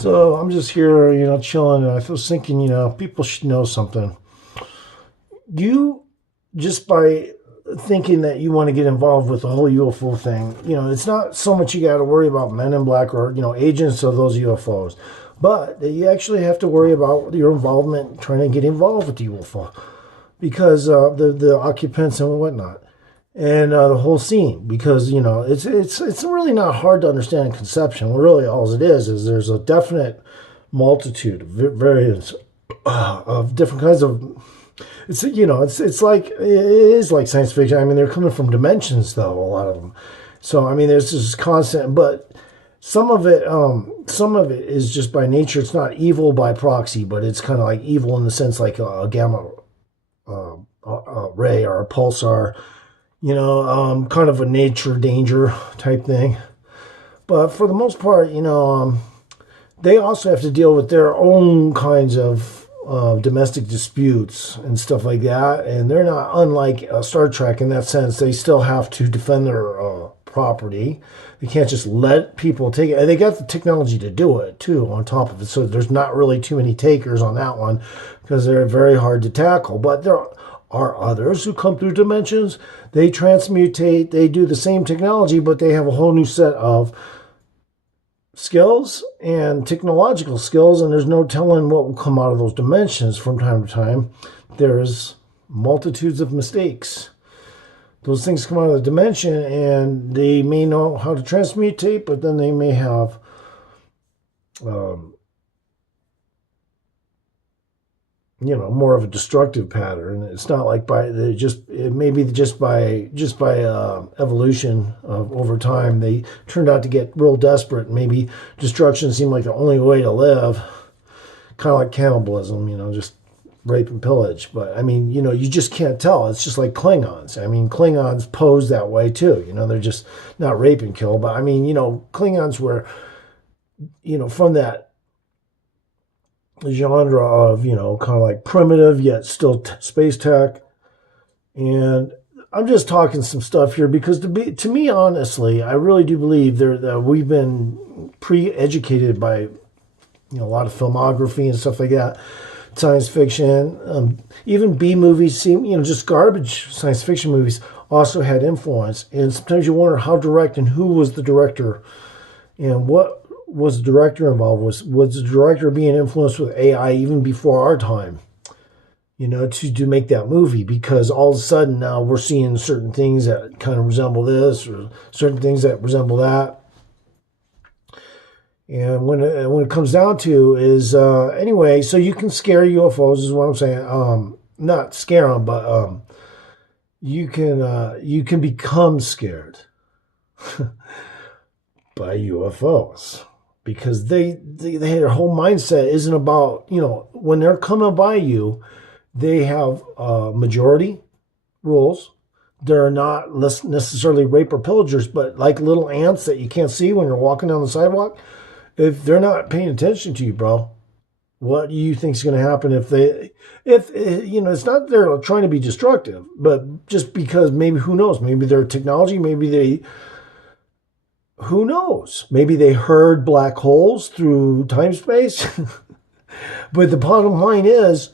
So I'm just here, chilling, and I was thinking, people should know something. You, just by thinking that you want to get involved with the whole UFO thing, it's not so much you got to worry about men in black or, agents of those UFOs, but you actually have to worry about your involvement trying to get involved with the UFO because the occupants and whatnot. And the whole scene, because it's really not hard to understand in conception. Really, all it is there's a definite multitude of various of different kinds of. It's like it is like science fiction. I mean, they're coming from dimensions, though, a lot of them. So I mean, there's this constant, but some of it is just by nature. It's not evil by proxy, but it's kind of like evil in the sense like a gamma ray or a pulsar, kind of a nature danger type thing. But for the most part, they also have to deal with their own kinds of domestic disputes and stuff like that. And they're not unlike Star Trek in that sense. They still have to defend their property. They can't just let people take it. And they got the technology to do it, too, on top of it. So there's not really too many takers on that one because they're very hard to tackle. But there are others who come through dimensions. They transmutate, they do the same technology, but they have a whole new set of skills and technological skills, and there's no telling what will come out of those dimensions from time to time. There's multitudes of mistakes. Those things come out of the dimension, and they may know how to transmutate, but then they may have more of a destructive pattern. It's not like it may be just by evolution of over time they turned out to get real desperate. Maybe destruction seemed like the only way to live, kind of like cannibalism. Just rape and pillage. But I mean, you just can't tell. It's just like Klingons. I mean, Klingons pose that way too. They're just not rape and kill, but I mean, Klingons were, from that genre of kind of like primitive yet still space tech. And I'm just talking some stuff here because to me honestly, I really do believe that we've been pre-educated by a lot of filmography and stuff like that, science fiction, even B movies seem just garbage science fiction movies also had influence. And sometimes you wonder how direct and who was the director and what was the director involved? Was the director being influenced with AI even before our time, to make that movie? Because all of a sudden now we're seeing certain things that kind of resemble this or certain things that resemble that. And when it comes down to is, anyway, so you can scare UFOs is what I'm saying. Not scare them, but you can become scared by UFOs. Because their whole mindset isn't about, when they're coming by you, they have majority rules. They're not necessarily rape or pillagers, but like little ants that you can't see when you're walking down the sidewalk. If they're not paying attention to you, bro, what do you think is going to happen if it's not they're trying to be destructive, but just because maybe, who knows, maybe their technology, who knows? Maybe they heard black holes through time space. But the bottom line is,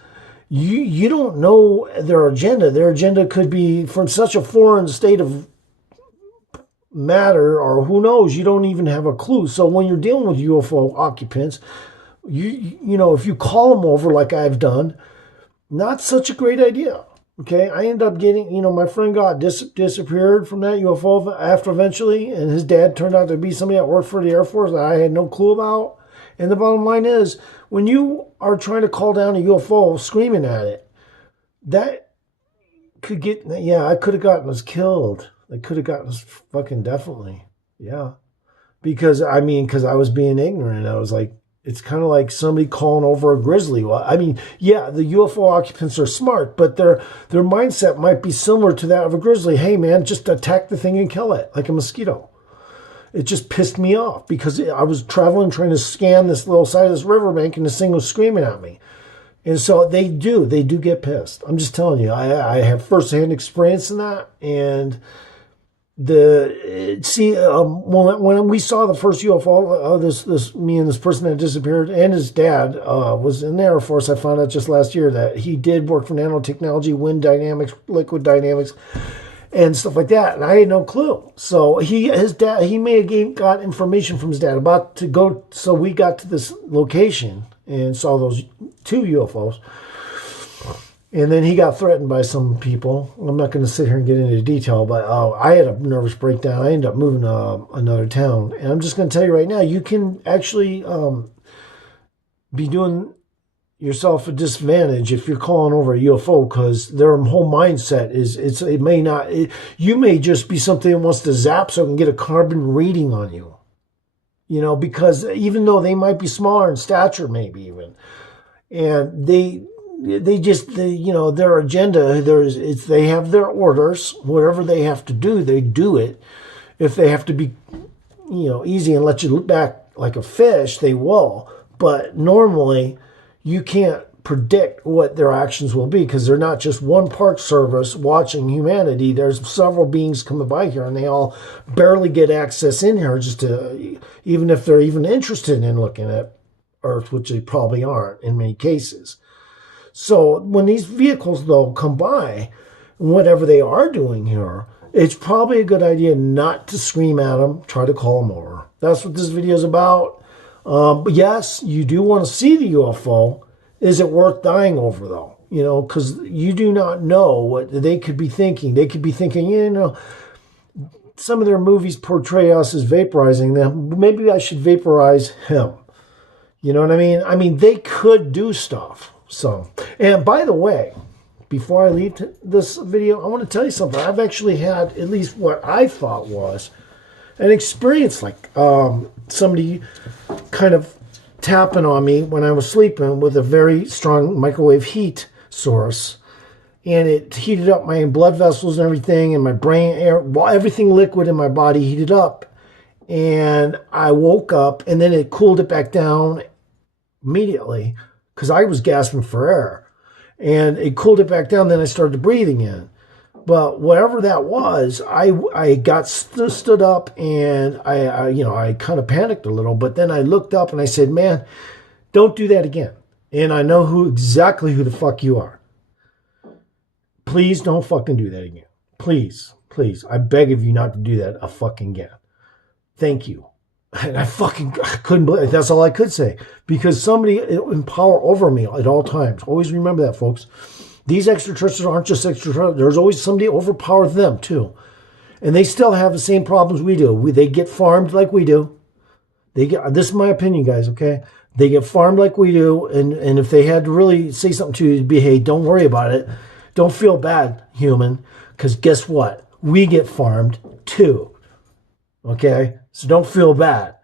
you don't know their agenda. Their agenda could be from such a foreign state of matter, or who knows? You don't even have a clue. So when you're dealing with UFO occupants, if you call them over like I've done, not such a great idea. Okay, I ended up getting, my friend got disappeared from that UFO after eventually, and his dad turned out to be somebody that worked for the Air Force that I had no clue about. And the bottom line is, when you are trying to call down a UFO screaming at it, that could I could have gotten us killed. They could have gotten us fucking definitely. Yeah. Because I was being ignorant. I was like, it's kind of like somebody calling over a grizzly. Well, I mean, yeah, the UFO occupants are smart, but their mindset might be similar to that of a grizzly. Hey, man, just attack the thing and kill it like a mosquito. It just pissed me off because I was traveling, trying to scan this little side of this riverbank, and this thing was screaming at me. And so they do get pissed. I'm just telling you, I have firsthand experience in that, and when we saw the first UFO, this me and this person that disappeared, and his dad was in the Air Force. I found out just last year that he did work for nanotechnology, wind dynamics, liquid dynamics, and stuff like that. And I had no clue. So his dad, he may have got information from his dad about to go. So we got to this location and saw those 2 UFOs. And then he got threatened by some people. I'm not going to sit here and get into detail, but I had a nervous breakdown. I ended up moving to another town. And I'm just going to tell you right now, you can actually be doing yourself a disadvantage if you're calling over a UFO, because their whole mindset is you may just be something that wants to zap so it can get a carbon reading on you. You know, because even though they might be smaller in stature, maybe even, and they their agenda, they have their orders. Whatever they have to do, they do it. If they have to be, easy and let you look back like a fish, they will. But normally, you can't predict what their actions will be, because they're not just one park service watching humanity. There's several beings coming by here, and they all barely get access in here, even if they're even interested in looking at Earth, which they probably aren't in many cases. So when these vehicles, though, come by, whatever they are doing here, it's probably a good idea not to scream at them, try to call them over. That's what this video is about. But yes, you do want to see the UFO. Is it worth dying over, though? Because you do not know what they could be thinking. They could be thinking, some of their movies portray us as vaporizing them. Maybe I should vaporize him. You know what I mean? I mean, they could do stuff. So, and by the way, before I leave this video, I want to tell you something. I've actually had at least what I thought was an experience like somebody kind of tapping on me when I was sleeping with a very strong microwave heat source. And it heated up my blood vessels and everything, and my brain, everything liquid in my body heated up. And I woke up, and then it cooled it back down immediately, because I was gasping for air, and it cooled it back down. Then I started breathing in. But whatever that was, I got stood up, and I kind of panicked a little. But then I looked up and I said, "Man, don't do that again." And I know exactly who the fuck you are. Please don't fucking do that again. Please, please, I beg of you not to do that fucking again. Thank you. And I couldn't believe it. That's all I could say. Because somebody in power over me at all times. Always remember that, folks. These extraterrestrials aren't just extraterrestrials. There's always somebody overpower them, too. And they still have the same problems we do. They get farmed like we do. This is my opinion, guys, okay? They get farmed like we do. And if they had to really say something to you, it'd be, hey, don't worry about it. Don't feel bad, human. Because guess what? We get farmed, too. Okay? So don't feel bad.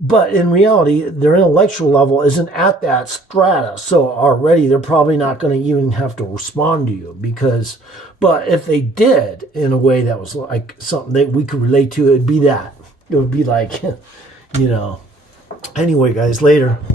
But in reality, their intellectual level isn't at that strata. So already they're probably not going to even have to respond to you. But if they did in a way that was like something that we could relate to, it'd be that. It would be like, Anyway, guys, later.